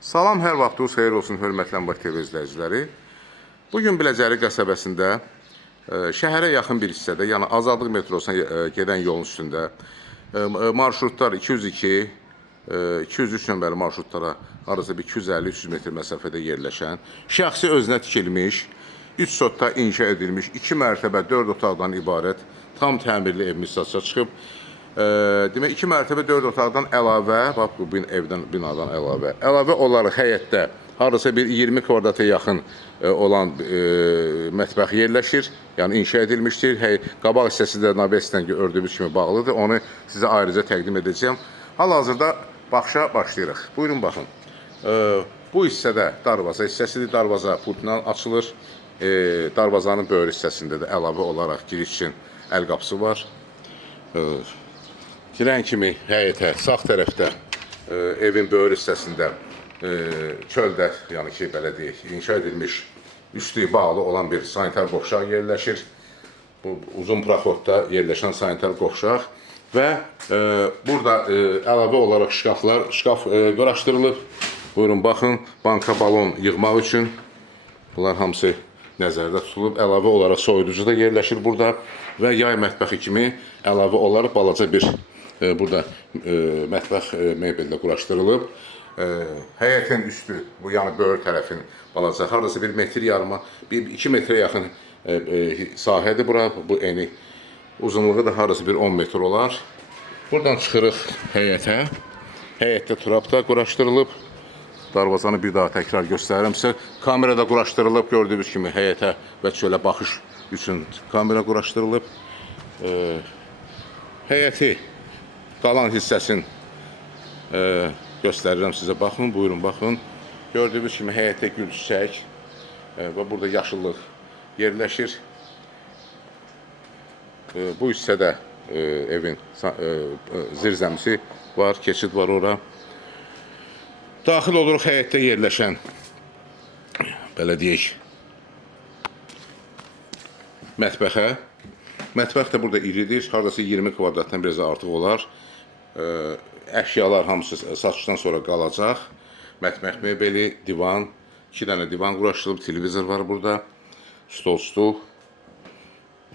Salam, hər vaxtınız xeyir olsun, hörmətli Ənbaq TV izləyiciləri. Bugün Biləcəri qəsəbəsində şəhərə yaxın bir hissədə, yəni Azadlıq metrosuna gedən yolun üstündə marşrutlar 202, 203 nömrəli marşrutlara arası bir 250-300 metr məsafədə yerləşən, şəxsi özünə tikilmiş, 3 sotda inşa edilmiş, 2 mərtəbə 4 otaqdan ibarət tam təmirli evimiz satışa çıxıb. Demək, 2 mərtəbə 4 otaqdan əlavə, bax bu binadan əlavə olaraq həyətdə harasa bir 20 kvadrata yaxın olan mətbəx yerləşir, yəni inşa edilmişdir. Qabaq hissəsi də nabeslə gördüyünüz kimi bağlıdır, onu sizə ayrıca təqdim edəcəyəm. Hal-hazırda baxışa başlayırıq. Buyurun, baxın. Bu hissədə darvaza hissəsidir, darvaza pultla açılır. Darvazanın böyrü hissəsində də əlavə olaraq giriş üçün əl qapısı var. Girən kimi həyətə sağ tərəfdə evin böyür hissəsində çöldə, yəni ki, belə deyək, inşa edilmiş, üstü bağlı olan bir sanitar qovşaq yerləşir. Bu uzun proxodda yerləşən sanitar qovşaq və burada əlavə olaraq şkaf quraşdırılıb. Buyurun, baxın, banka balon yığmaq üçün bunlar hamısı nəzərdə tutulub. Əlavə olaraq soyuducu da yerləşir burada və yay mətbəxi kimi əlavə olaraq balaca bir burada mətbəx mebeldə quraşdırılıb. Həyətin üstü, bu yəni böyür tərəfin balaca, harası bir metr yarıma, 2 metrə yaxın sahədir bura. Bu eni uzunluğu da harası bir 10 metr olar. Buradan çıxırıq həyətə. Həyətdə turap da quraşdırılıb. Darvazanı bir daha təkrar göstərirəm sizə. Kamera da quraşdırılıb, gördüyünüz kimi həyətə və çölə baxış üçün kamera quraşdırılıb. Həyəti qalan hissəsini göstərirəm sizə. Baxın, buyurun, baxın. Gördüyünüz kimi həyətdə gül çiçək və burada yaşıllıq yerləşir. Bu hissədə evin zirzəmisi var, keçid var ora. Daxil oluruq həyətdə yerləşən, belə deyək, mətbəxə. Mətbəx də burada iridir, haradasa 20 kvadratdan biraz artıq olar. Əşyalar hamısı satışdan sonra qalacaq. Mətbəx mebeli, divan, 2 dənə divan quraşdırılıb, televizor var burada, stol.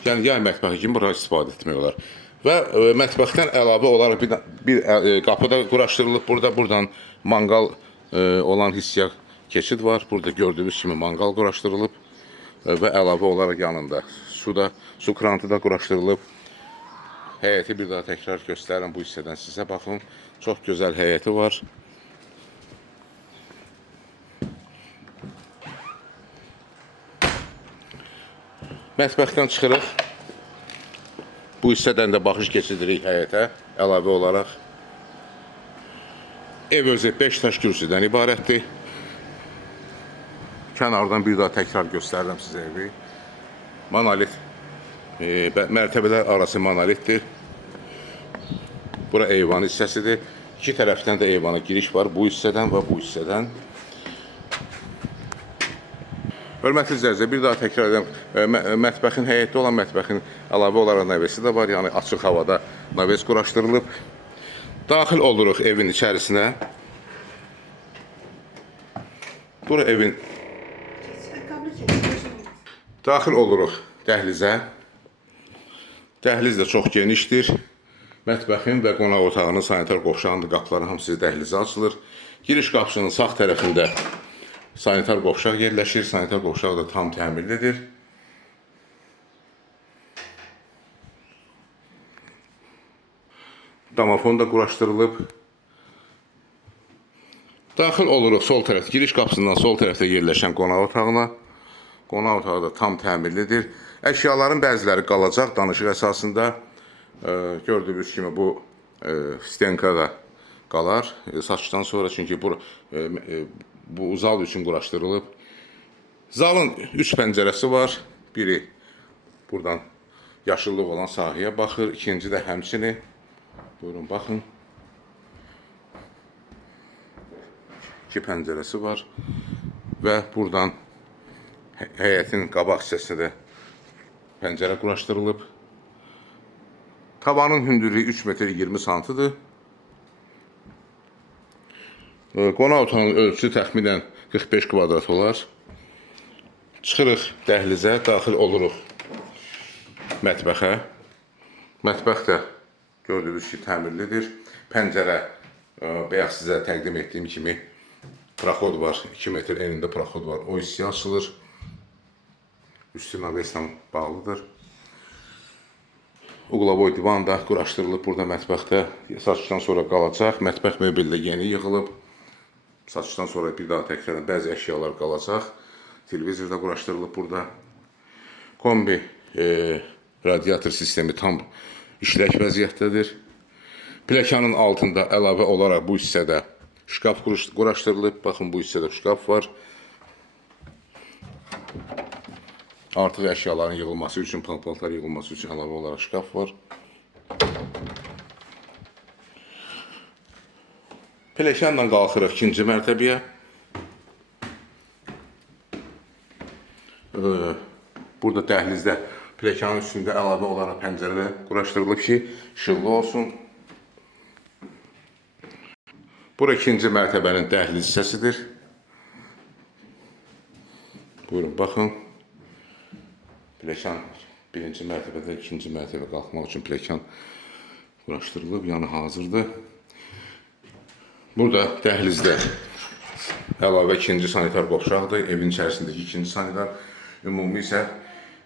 Yəni yay mətbəxi kimi bura istifadə etmək olar. Və mətbəxdən əlavə olaraq bir qapı da quraşdırılıb burada. Buradan manqal olan hissəyə keçid var. Burada gördüyünüz kimi manqal quraşdırılıb və əlavə olaraq yanında su krantı da quraşdırılıb. Həyəti bir daha təkrar göstərirəm bu hissədən sizə. Baxın, çox gözəl həyəti var. Mətbəxdən çıxırıq. Bu hissədən də baxış keçidirik həyətə əlavə olaraq. Ev özü 5 daş kürsüdən ibarətdir. Kənardan bir daha təkrar göstərirəm sizə evi. Monolit, mərtəbələr arası monolitdir. Bura eyvan hissəsidir. İki tərəfdən də eyvana giriş var, bu hissədən və bu hissədən. Hörmətli izləyicilər, bir daha təkrar edirəm. Mətbəxin, həyətdə olan mətbəxin əlavə olaraq nəvəsi də var, yəni açıq havada nəvəs quraşdırılıb. Daxil oluruq evin içərisinə. Bura evin daxil oluruq dəhlizə. Dəhliz də çox genişdir. Mətbəxin və qonaq otağının sanitar qovşağının qapıları hamısı dəhlizə açılır. Giriş qapısının sağ tərəfində sanitar qovşaq yerləşir. Sanitar qovşaq da tam təmirlidir. Domofon da quraşdırılıb. Daxil oluruq sol tərəf, giriş qapısından sol tərəfdə yerləşən qonaq otağına. Qonaq otağı da tam təmirlidir. Əşyaların bəziləri qalacaq danışıq əsasında. Gördüyünüz kimi bu stenka da qalar satışdan sonra, çünki bu zal üçün quraşdırılıb. Zalın 3 pəncərəsi var. Biri buradan yaşıllıq olan sahəyə baxır. İkinci də həmçini. Buyurun, baxın. 2 pəncərəsi var və buradan həyətin qabaq hissəsində pəncərə quraşdırılıb. Tavanın hündürlüyü 3 metr 20 santıdır. Qonaq otağının ölçüsü təxminən 45 kvadrat olar. Çıxırıq dəhlizə, daxil oluruq mətbəxə. Mətbəx də gördüyünüz ki, təmirlidir. Pəncərə, bayaq sizə təqdim etdiyim kimi proxod var, 2 metr enində proxod var. O hissəyə açılır. Üstü naveslə bağlıdır. Uqlavoy divan da quraşdırılıb burada mətbəxdə. Satışdan sonra qalacaq. Mətbəx möbeli də yeni yığılıb. Satışdan sonra bir daha təkrardan bəzi əşyalar qalacaq. Televizor da quraşdırılıb burada. Kombi radiator sistemi tam işlək vəziyyətdədir. Pləkanın altında əlavə olaraq bu hissədə şkaf quraşdırılıb. Baxın, bu hissədə şkaf var. Artıq əşyaların yığılması üçün, paltar yığılması üçün əlavə olaraq şkaf var. Pləkanla qalxırıq ikinci mərtəbəyə. Burada dəhlizdə pləkanın üstündə əlavə olaraq pəncərədə quraşdırılıb ki, işıqlı olsun. Bura ikinci mərtəbənin dəhliz hissəsidir. Buyurun, baxın. Pləkan birinci mərtəbədə, ikinci mərtəbə qalxmaq üçün pləkan quraşdırılıb, yəni hazırdır. Burada dəhlizdə əlavə ikinci sanitar qovşaqdır. Evin içərisindəki ikinci sanitar. Ümumi isə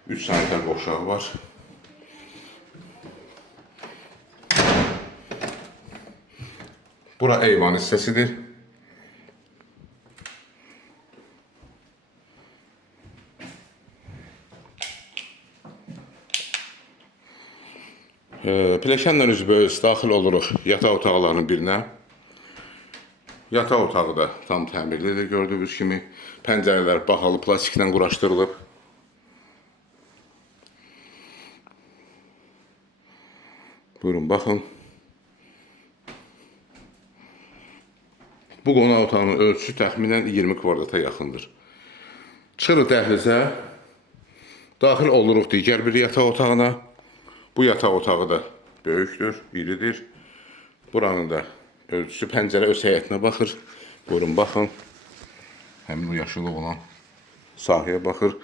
3 sanitar qovşağı var. Bura eyvan hissəsidir. Pləkanla üzbəüz daxil oluruq yataq otaqlarının birinə. Yataq otağı da tam təmirlidir, gördüyünüz kimi. Pəncərələr baxalı plastikdən quraşdırılıb. Buyurun, baxın. Bu qonaq otağının ölçüsü təxminən 20 kvadrata yaxındır. Çıxırıq dəhlizə, daxil oluruq digər bir yataq otağına. Bu yataq otağı da böyükdür, iridir. Buranın da ölçüsü, pəncərə öz həyətinə baxır. Buyurun, baxın. Həmin o yaşılı olan sahəyə baxır.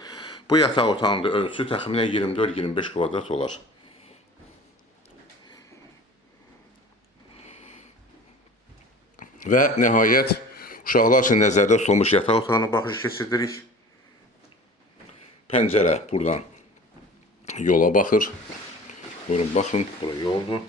Bu yataq otağının da ölçüsü təxminən 24-25 kvadrat olar. Və nəhayət, uşaqlar üçün nəzərdə tutulmuş yataq otağına baxış keçirdirik. Pəncərə buradan yola baxır. Buyurun, baxın, bura yoldur.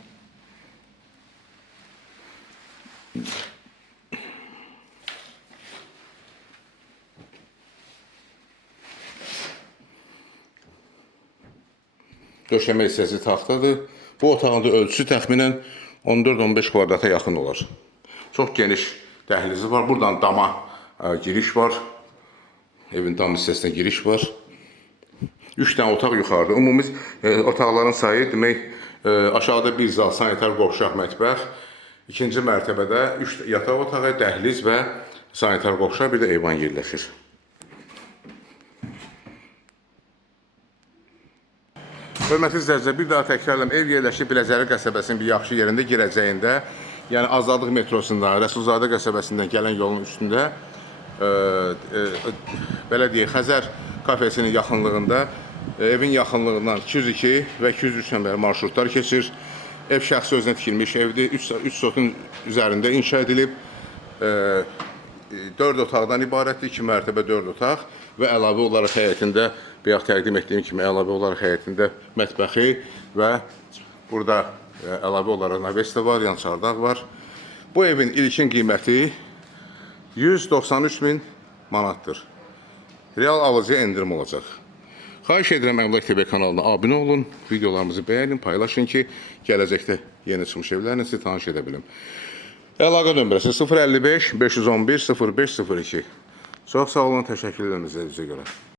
Döşəmə hissəsi taxtadır. Bu otağın da ölçüsü təxminən 14-15 kvadrata yaxın olar. Çox geniş dəhlizi var. Buradan dama giriş var. Evin dam hissəsinə giriş var. 3 dənə otaq yuxarıda. Ümumi otaqların sayı demək, aşağıda bir zal, sanitar qovşaq, mətbəx. İkinci mərtəbədə 3 yataq otağı, dəhliz və sanitar qovşaq, bir də eyvan yerləşir. Hörmətli izləyicilər, bir daha təkrarlayım, ev yerləşib Biləcəri qəsəbəsinin bir yaxşı yerində, girəcəyində, yəni Azadlıq metrosundan, Rəsulzadə qəsəbəsindən gələn yolun üstündə, belə deyək, Xəzər kafesinin yaxınlığında, evin yaxınlığından 202 və 203 nömrəli marşrutlar keçir. Ev şəxsi özünə tikilmiş evdir, 3 sotun üzərində inşa edilib, 4 otaqdan ibarətdir, 2 mərtəbə 4 otaq və əlavə olaraq həyətində, bayaq təqdim etdiyim kimi əlavə olaraq həyətində mətbəxi və burada əlavə olaraq navesta var, yan çardaq var. Bu evin ilkin qiyməti 193.000 manatdır. Real alıcıya endirim olacaq. Xahiş edirəm Əmlak TV kanalına abunə olun, videolarımızı bəyənin, paylaşın ki, gələcəkdə yeni çıxmış evlərlə sizi tanış edə bilim. Əlaqə nömrəsi 055 511 0502. Çox sağ olun, təşəkkür edirəm izlədiyinizə görə.